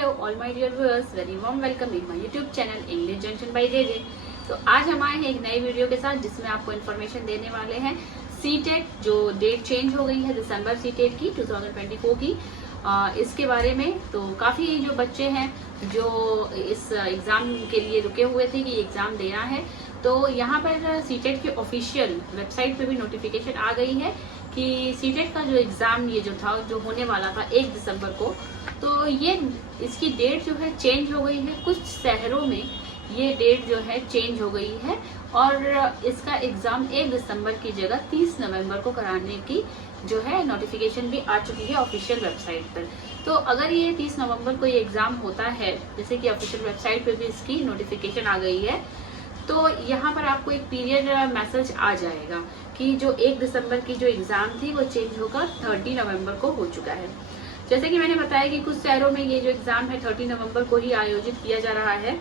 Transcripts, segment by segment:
Hello all my dear viewers, very warm welcome in my YouTube channel English Junction by JJ. तो आज हम आए हैं एक नई वीडियो के साथ जिसमें आपको इन्फॉर्मेशन देने वाले हैं सीटेट जो डेट चेंज हो गई है दिसंबर सीटेट की 2024 की इसके बारे में। तो काफ़ी जो बच्चे हैं जो इस एग्ज़ाम के लिए रुके हुए थे कि एग्ज़ाम देना है, तो यहाँ पर सीटेट की ऑफिशियल वेबसाइट पे भी नोटिफिकेशन आ गई है कि सीटेट का जो एग्ज़ाम ये जो था जो होने वाला था 1 दिसंबर को, तो ये इसकी डेट जो है चेंज हो गई है। कुछ शहरों में ये डेट जो है चेंज हो गई है और इसका एग्ज़ाम 1 दिसंबर की जगह 30 नवंबर को कराने की जो है नोटिफिकेशन भी आ चुकी है ऑफिशियल वेबसाइट पर। तो अगर ये 30 नवंबर को ये एग्ज़ाम होता है, जैसे कि ऑफिशियल वेबसाइट पर भी इसकी नोटिफिकेशन आ गई है, तो यहाँ पर आपको एक पीरियड मैसेज आ जाएगा कि जो 1 दिसंबर की जो एग्ज़ाम थी वो चेंज होकर 30 नवंबर को हो चुका है। जैसे कि मैंने बताया कि कुछ शहरों में ये जो एग्ज़ाम है 30 नवंबर को ही आयोजित किया जा रहा है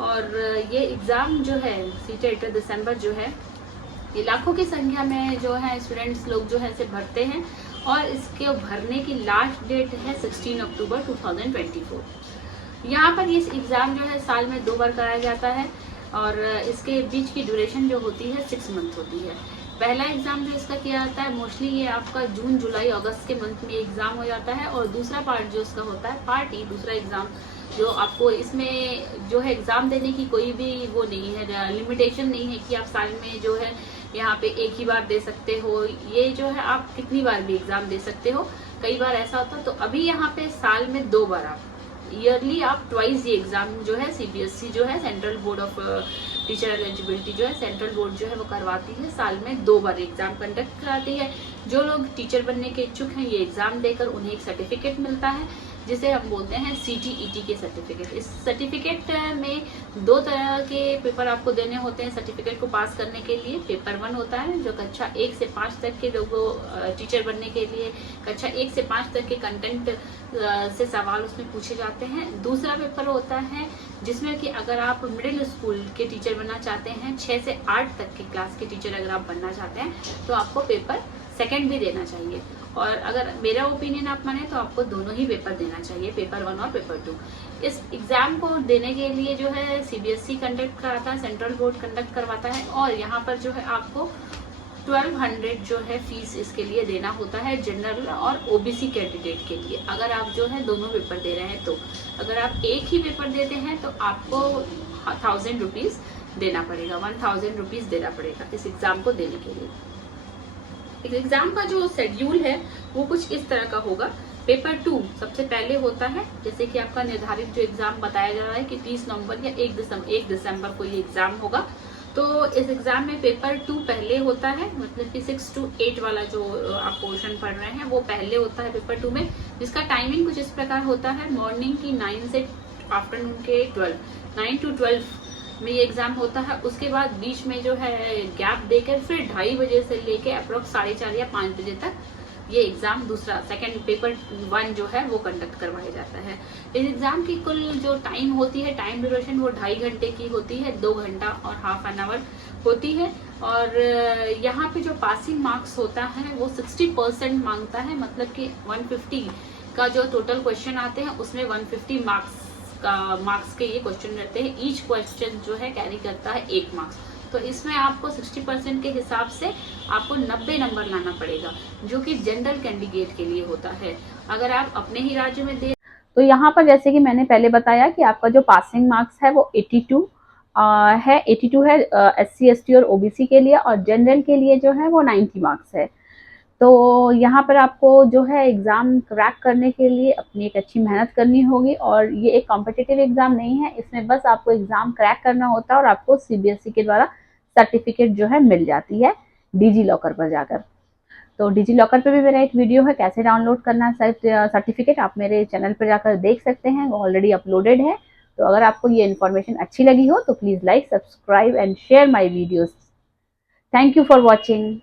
और ये एग्ज़ाम जो है सीटेट दिसंबर जो है ये लाखों की संख्या में जो है स्टूडेंट्स लोग जो है इसे भरते हैं और इसके भरने की लास्ट डेट है 16 अक्टूबर 2024। यहाँ पर इस एग्ज़ाम जो है साल में 2 बार कराया जाता है और इसके बीच की ड्यूरेशन जो होती है 6 मंथ होती है। पहला एग्ज़ाम जो इसका किया जाता है मोस्टली ये आपका जून जुलाई अगस्त के मंथ में एग्ज़ाम हो जाता है और दूसरा पार्ट जो इसका होता है पार्ट ई दूसरा एग्ज़ाम जो आपको इसमें जो है एग्ज़ाम देने की कोई भी वो नहीं है, लिमिटेशन नहीं है कि आप साल में जो है यहाँ पे एक ही बार दे सकते हो। ये जो है आप कितनी बार भी एग्ज़ाम दे सकते हो, कई बार ऐसा होता है। तो अभी यहाँ पे साल में 2 बार आप ईयरली आप ट्वाइस ये एग्ज़ाम जो है सीबीएसई जो है central board of teacher eligibility जो है सेंट्रल बोर्ड जो है वो करवाती है, साल में 2 बार एग्ज़ाम कंडक्ट कराती है। जो लोग टीचर बनने के इच्छुक हैं ये एग्ज़ाम देकर उन्हें एक सर्टिफिकेट मिलता है जिसे हम बोलते हैं CTET के सर्टिफिकेट। इस सर्टिफिकेट में 2 तरह के पेपर आपको देने होते हैं सर्टिफिकेट को पास करने के लिए। पेपर 1 होता है जो कक्षा 1 से 5 तक के लोगों टीचर बनने के लिए कक्षा 1 से 5 तक के कंटेंट से सवाल उसमें पूछे जाते हैं। दूसरा पेपर होता है जिसमें कि अगर आप मिडिल स्कूल के टीचर बनना चाहते हैं, 6 से 8 तक के क्लास के टीचर अगर आप बनना चाहते हैं तो आपको पेपर 2 भी देना चाहिए। और अगर मेरा ओपिनियन आप माने तो आपको दोनों ही पेपर देना चाहिए, पेपर 1 और पेपर 2। इस एग्ज़ाम को देने के लिए जो है सीबीएसई कंडक्ट कराता है, सेंट्रल बोर्ड कंडक्ट करवाता है और यहाँ पर जो है आपको 1200 जो है फीस इसके लिए देना होता है जनरल और ओबीसी कैंडिडेट के लिए। अगर आप जो है दोनों पेपर दे रहे हैं तो अगर आप एक ही पेपर देते हैं तो आपको 1000 रुपीज़ देना पड़ेगा, 1000 रुपीज़ देना पड़ेगा इस एग्ज़ाम को देने के लिए। इस एग्ज़ाम का जो शेड्यूल है वो कुछ इस तरह का होगा। पेपर 2 सबसे पहले होता है, जैसे कि आपका निर्धारित जो एग्ज़ाम बताया जा रहा है कि 30 नवंबर या 1 दिसंबर को ये एग्ज़ाम होगा। तो इस एग्ज़ाम में पेपर 2 पहले होता है, मतलब कि 6 to 8 वाला जो आप पोर्शन पढ़ रहे हैं वो पहले होता है पेपर 2 में, जिसका टाइमिंग कुछ इस प्रकार होता है। मॉर्निंग की 9 से आफ्टरनून के 12, 9 to 12 में ये एग्ज़ाम होता है। उसके बाद बीच में जो है गैप देकर फिर 2:30 बजे से लेके अप्रोक्स 4:30 या 5 बजे तक ये एग्ज़ाम दूसरा सेकंड पेपर 1 जो है वो कंडक्ट करवाया जाता है। इस एग्ज़ाम की कुल जो टाइम होती है, टाइम ड्यूरेशन वो 2.5 घंटे की होती है, 2 घंटा और हाफ एन आवर होती है। और यहाँ पे जो पासिंग मार्क्स होता है वो 60% मांगता है, मतलब कि 150 का जो टोटल क्वेश्चन आते हैं उसमें 150 मार्क्स के ये क्वेश्चन रहते हैं। ईच क्वेश्चन जो है कैरी करता है 1 मार्क्स। तो इसमें आपको 60% के हिसाब से आपको 90 नंबर लाना पड़ेगा, जो कि जनरल कैंडिडेट के लिए होता है। अगर आप अपने ही राज्य में दे तो यहाँ पर जैसे कि मैंने पहले बताया कि आपका जो पासिंग मार्क्स है वो 82 है, 82 है SC ST और OBC के लिए, और जनरल के लिए जो है वो 90 मार्क्स है। तो यहाँ पर आपको जो है एग्ज़ाम क्रैक करने के लिए अपनी एक अच्छी मेहनत करनी होगी और ये एक कॉम्पिटिटिव एग्ज़ाम नहीं है, इसमें बस आपको एग्ज़ाम क्रैक करना होता है और आपको सीबीएसई के द्वारा सर्टिफिकेट जो है मिल जाती है डिजी लॉकर पर जाकर। तो डिजी लॉकर पर भी मेरा एक वीडियो है कैसे डाउनलोड करना है सर्टिफिकेट, आप मेरे चैनल पर जाकर देख सकते हैं, वो ऑलरेडी अपलोडेड है। तो अगर आपको ये इन्फॉर्मेशन अच्छी लगी हो तो please like, subscribe and share my videos. Thank you for watching.